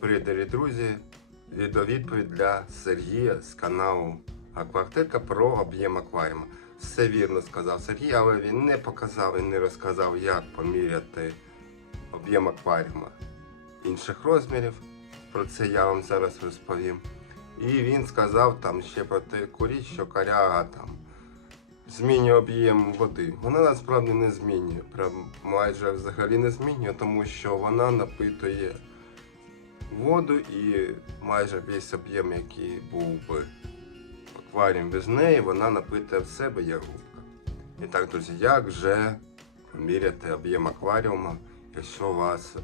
Привіт, дорогі друзі! Відеовідповідь для Сергія з каналу Аквартирка про об'єм акваріума. Все вірно сказав Сергій, але він не показав і не розказав, як поміряти об'єм акваріума інших розмірів. Про це я вам зараз розповім. І він сказав там ще про таку річ, що коряга там змінює об'єм води. Вона насправді не змінює, майже взагалі не змінює, тому що вона напитує воду і майже весь об'єм, який був би в акваріумі без неї, вона напитує в себе як. І так, друзі, як же поміряти об'єм акваріума, якщо у вас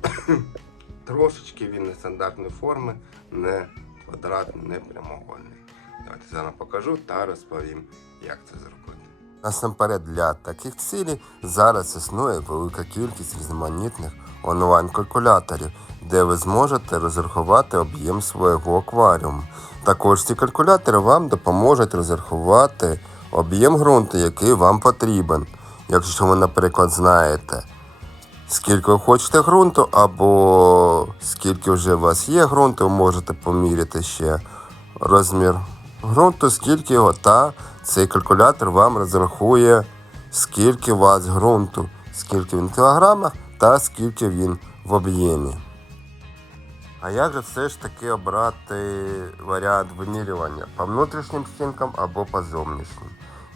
трошечки він не стандартної форми, не квадратний, не прямоугольний. Давайте зараз покажу та розповім, як це зробити. Насамперед для таких цілей зараз існує велика кількість різноманітних онлайн-калькуляторів, де ви зможете розрахувати об'єм свого акваріуму. Також ці калькулятори вам допоможуть розрахувати об'єм ґрунту, який вам потрібен. Якщо ви, наприклад, знаєте, скільки ви хочете ґрунту, або скільки вже у вас є ґрунту, ви можете поміряти ще розмір ґрунту, скільки його, та цей калькулятор вам розрахує, скільки у вас ґрунту, скільки він в кілограмах та скільки він в об'ємі. А як же все ж таки обрати варіант вимірювання по внутрішнім стінкам або по зовнішнім?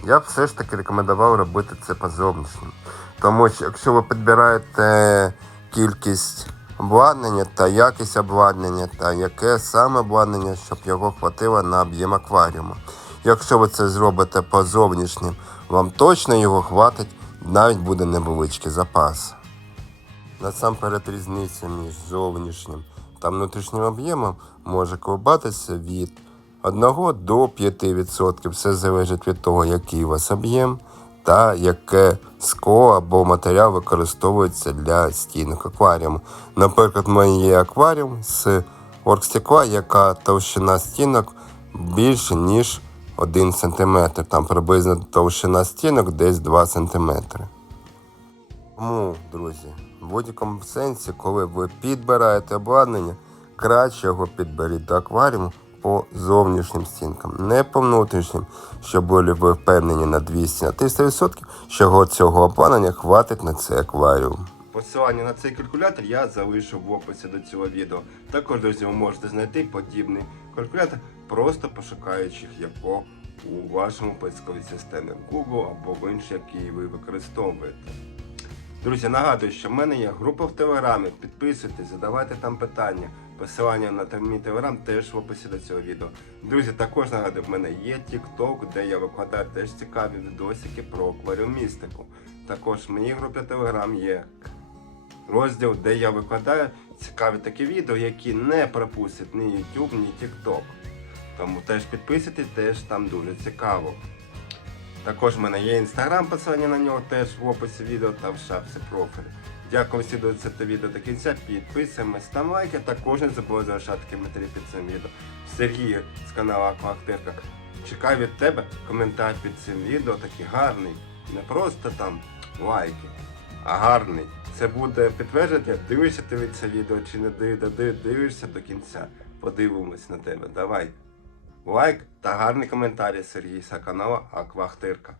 Я б все ж таки рекомендував робити це по зовнішнім. Тому що якщо ви підбираєте кількість обладнання та якість обладнання, та яке саме обладнання, щоб його хватило на об'єм акваріуму. Якщо ви це зробите по зовнішнім, вам точно його хватить, навіть буде невеличкий запас. Насамперед різниця між зовнішнім та внутрішнім об'ємом може колебатися від 1 до 5%. Все залежить від того, який у вас об'єм та яке скло або матеріал використовується для стінок акваріуму. Наприклад, в мене є акваріум з оргстекла, яка товщина стінок більше, ніж 1 см. Там приблизно товщина стінок десь 2 см. Тому, друзі, в будь-якому сенсі, коли ви підбираєте обладнання, краще його підберіть до акваріуму по зовнішнім стінкам, не по внутрішнім, щоб були ви впевнені на 200 на 300%, що цього обладнання хватить на цей акваріум. Посилання на цей калькулятор я залишу в описі до цього відео. Також, друзі, ви можете знайти подібний калькулятор, просто пошукаючи його у вашому поисковій системі Google або в іншій, який ви використовуєте. Друзі, нагадую, що в мене є група в Телеграмі. Підписуйтесь, задавайте там питання. Посилання на мій телеграм теж в описі до цього відео. Друзі, також нагадую, в мене є TikTok, де я викладаю теж цікаві відосики про акваріумістику. Також в моїй групі Телеграм є розділ, де я викладаю цікаві такі відео, які не пропустять ні YouTube, ні TikTok. Тому теж підписуйтесь, теж там дуже цікаво. Також в мене є інстаграм, посилання на нього теж в описі відео та в шапці профілю. Дякую всім за це відео до кінця. Підписуємось, ставимо лайки, також не забувай залишати коментарі під цим відео. Сергій з каналу Аквахтерка. Чекаю від тебе коментар під цим відео, такий гарний. Не просто там лайки, а гарний. Це буде підтвердження, дивишся ти це відео чи не див- див- дивишся до кінця. Подивимось на тебе. Давай. Лайк та гарний коментар з каналу Аквахтирка.